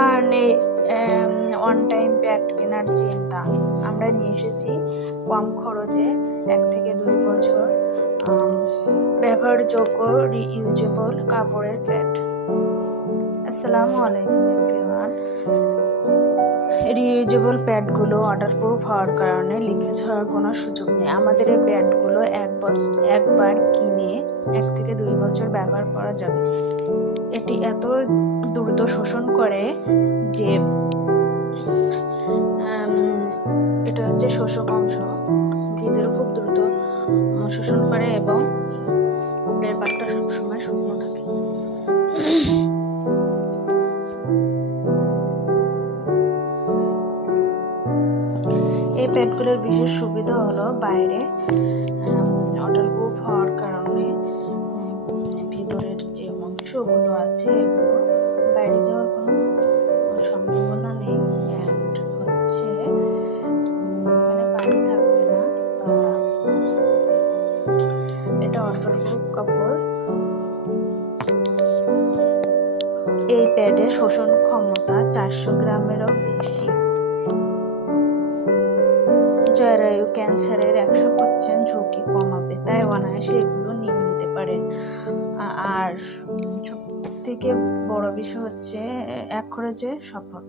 আর নেই one time pad কেনার চিন্তা। আমরা নিয়ে এসেছি কম খরচে 1 থেকে 2 বছর ব্যবহারযোগ্য রিইউজেবল কাপড়ের প্যাড। আসসালামু আলাইকুম এভরিওয়ান। রিইউজেবল প্যাডগুলো ওয়াটারপ্রুফ হওয়ার কারণে লিকেজ হওয়ার কোনো সুযোগ নেই। আমাদের এই প্যাডগুলো একবার কিনে 1 থেকে 2 বছর ব্যবহার করা যাবে। এটি এত দ্রুত শোষণ করে যে এটা হচ্ছে শোষক অংশ, ভিতরে খুব দ্রুত শোষণ করে এবং উপরের পাটটা সবসময় শুকনো থাকে। এই প্যাডগুলোর বিশেষ সুবিধা হলো বাইরে ওয়াটারপ্রুফ হওয়ার কারণে ভিতরের যে অংশগুলো আছে এগুলো বাইরে যাওয়ার কোনো সম্ভাবনা নেই। অ্যান্ড হচ্ছে মানে পানি থাকবে না, এটা ওয়াটারপ্রুফ কাপড়। এই প্যাডের শোষণ ক্ষমতা 400 গ্রামেরও বেশি। জরায়ু ক্যান্সারের 100% ঝুঁকি কমাবে, তাই অনায়াসে এগুলো নিয়ে নিতে পারেন। আর সব থেকে বড় বিষয় হচ্ছে এক খরচে সফল।